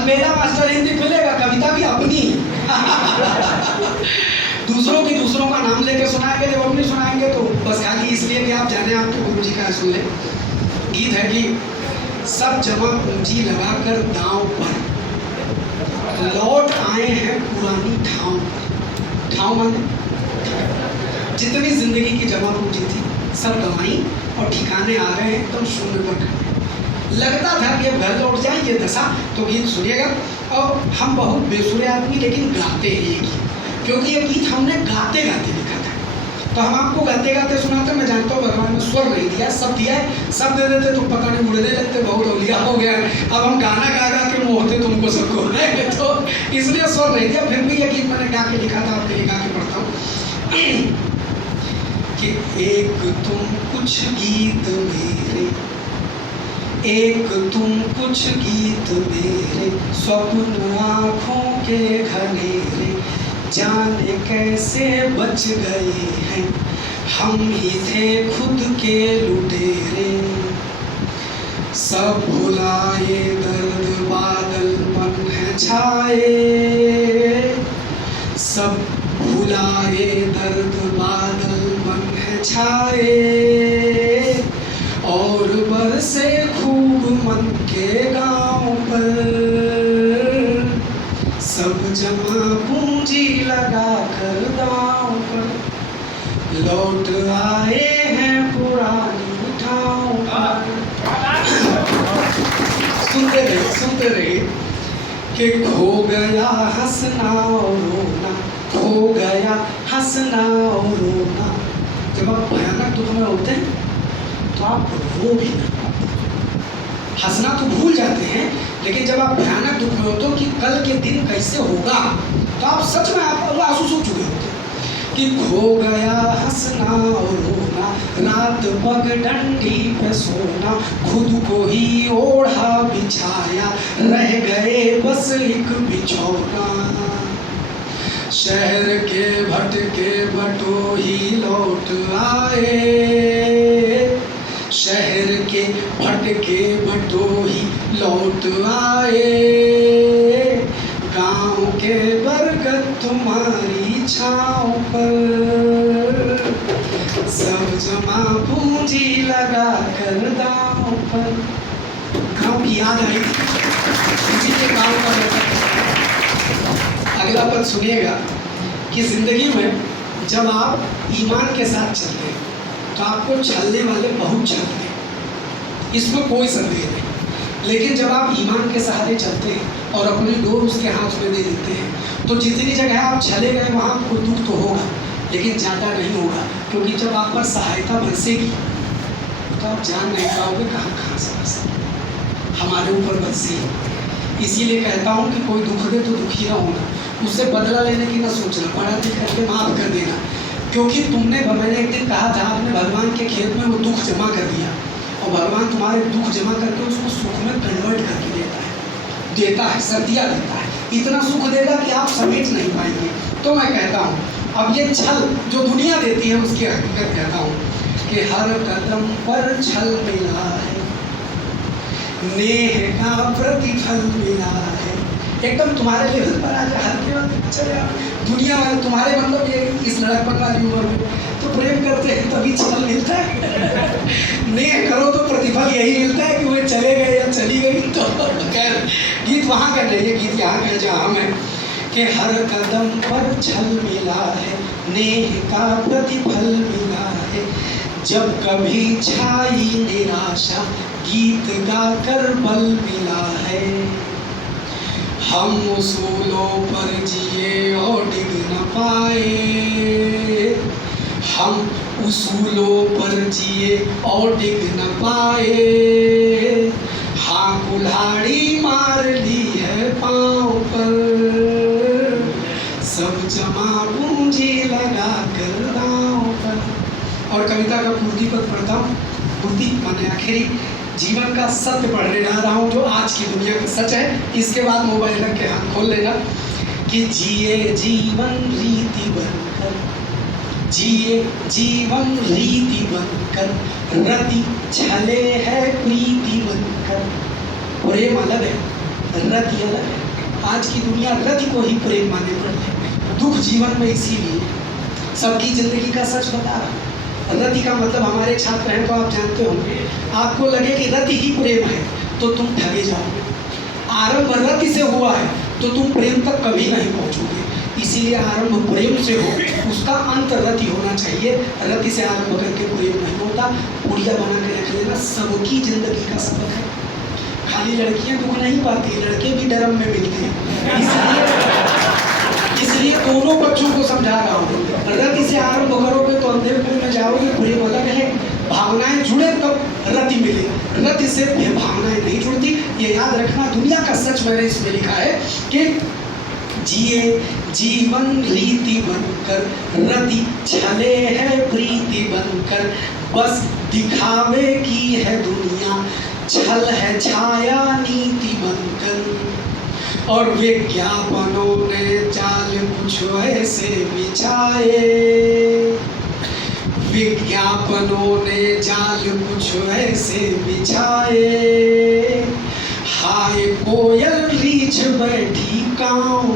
अलबेला master Hindi मिलेगा, कविता भी अपनी दूसरों की दूसरों का नाम लेके सुनाएंगे, जब अपनी सुनाएंगे तो बस खाली इसलिए कि आप जाने आपके गुरु जी का सुन ले। गीत है कि सब जमा पूंजी लगाकर दांव पर लौट आए हैं पुरानी ठाव पर। ठाव माने जितनी जिंदगी की जमा पूंजी थी सब गंवाई और ठिकाने आ गए एकदम शून्य पर खड़े। लगता था कि अब घर लौट जाए ये दशा। तो गीत सुनिएगा। और हम बहुत बेसुरे आदमी लेकिन गाते हैं ये गीत, क्योंकि ये गीत हमने गाते गाते लिखा था। तो हम आपको गाते गाते सुनाते। मैं जानता हूँ भगवान ने स्वर नहीं दिया, सब दिया है, सब दे देते तो पता नहीं उड़ने लगते, बहुत अवलिया हो गया। अब हम गाना गा गा के मोहते तुमको सबको है तो इसलिए स्वर नहीं दिया। फिर भी ये गीत मैंने गा के लिखा था, आपके लिए गा के पढ़ता हूँ कि एक तुम कुछ गीत मेरे, एक तुम कुछ गीत मेरे, स्वप्न आँखों के घनेरे, जाने कैसे बच गए हैं, हम ही थे खुद के लुटेरे। सब भुलाए दर्द बादल मन है छाए, सब भुलाए दर्द बादल मन है छाए, और बरसे खूब मन के गाँव पर, सब जमा पूंजी लगा कर दांव पर, लौट आए हैं पुरानी ठाव पर। सुनते रहे कि खो गया हंसना और रोना, खो गया हंसना और रोना। जब आप भयानक दुख में होते हैं तो आप रो भी नहीं पाते। हंसना तो भूल जाते हैं, लेकिन जब आप भयानक दुख में होते हो कि कल के दिन कैसे होगा, तो आप सच में आप आंसू सूख चुके होते हैं कि खो गया हंसना और रोना, रात पगडंडी पे सोना, खुद को ही ओढ़ा बिछाया, रह गए बस एक बिछौना। शहर के भटके बटोही लौट आए, शहर के भटके बटोही लौट आए, गाँव के बरगद तुम्हारी छाँव पर, सब जमा पूंजी लगा कर दांव पर। गाँव की याद आई, उसी के गाँव पर। अगला पद सुनिएगा कि जिंदगी में जब आप ईमान के साथ चलते हैं तो आपको छलने वाले बहुत छलते हैं, इसमें कोई संदेह नहीं। लेकिन जब आप ईमान के सहारे चलते हैं और अपनी डोर उसके हाथ में दे देते हैं तो जितनी जगह आप चले गए वहाँ कोई दुख तो होगा, लेकिन ज़्यादा नहीं होगा, क्योंकि जब आप पर सहायता बरसेगी तो आप जान नहीं पाओगे कहाँ से बरसे। हमारे ऊपर बरसी। इसीलिए कहता हूँ कि कोई दुख दे तो दुखी ना होना, उससे बदला लेने की ना सोचना, बड़ा दिल करके माफ़ कर देना। क्योंकि मैंने एक दिन कहा था, आपने भगवान के खेत में वो दुख जमा कर दिया और भगवान तुम्हारे दुख जमा करके उसको सुख में कन्वर्ट करके देता है, सर्दिया देता है, इतना सुख देगा कि आप समेट नहीं पाएंगे। तो मैं कहता हूँ, अब ये छल जो दुनिया देती है उसकी हकीकत कहता हूँ कि हर कदम पर छल मिला है, नेह का प्रतिफल मिला है। एकदम तुम्हारे लेवल पर आ जाए, हल्के वाले चले आप दुनिया वाले तुम्हारे मतलब ये इस लड़कपन वाली उम्र में तो प्रेम करते हैं तभी छल मिलता है। नेह करो तो प्रतिफल यही मिलता है कि वे चले गए या चली गई। तो खैर गीत वहाँ का नहीं है, गीत यहाँ का जहाँ हम हैं कि हर कदम पर छल मिला है, नेह का प्रतिफल मिला है, जब कभी छाई निराशा गीत गाकर बल मिला है, हम उसूलों पर जिए और डिग न पाए, हम उसूलों पर जिए और डिग न पाए, हाँ कुल्हाड़ी मार ली है पाँव पर, सब जमा पूंजी लगा कर दांव पर। और कविता का पूर्ति पद पढ़ता हूँ। पूर्ति माने आखिरी जीवन का सत्य पढ़ने जा रहा हूँ जो आज की दुनिया का सच है। इसके बाद मोबाइल रख के हाथ खोल लेना कि जिए जीवन रीति बनकर, जिए जीवन रीति बनकर, रति छले है प्रीति बनकर। प्रेम अलग है, रति अलग है। आज की दुनिया रति को ही प्रेम माने पड़ती है, दुख जीवन में इसीलिए सबकी जिंदगी का सच बता रहा। रति का मतलब हमारे छात्र हैं तो आप जानते होंगे, आपको लगे कि रति ही प्रेम है तो तुम ठगे जाओगे। आरंभ रति से हुआ है तो तुम प्रेम तक कभी नहीं पहुंचोगे। इसीलिए आरंभ प्रेम से हो, उसका अंत रति होना चाहिए। रति से आरंभ करके प्रेम नहीं होता। पुड़िया बना के रख लेना, सबकी जिंदगी का सबक है। खाली लड़कियां दुख नहीं पाती, लड़के भी डरम में मिलते हैं। इसलिए दोनों बच्चों को समझा रहा हूँ, रति से आरंभ करोगे तो अंधेरपुर में जाओगे। प्रेम अलग है, भावनाएं जुड़े तब रति मिले, रति से भावनाएं नहीं जुड़ती। ये याद रखना। दुनिया का सच मैंने इसमें लिखा है कि जिए जीवन रीति बनकर, रति छले है प्रीति बनकर, बस दिखावे की है दुनिया, छल है छाया नीति बनकर। और विज्ञापनों ने जाल कुछ ऐसे बिछाए, विज्ञापनों ने जाल कुछ ऐसे बिछाए, हाय कोयल रीछ बैठी कांव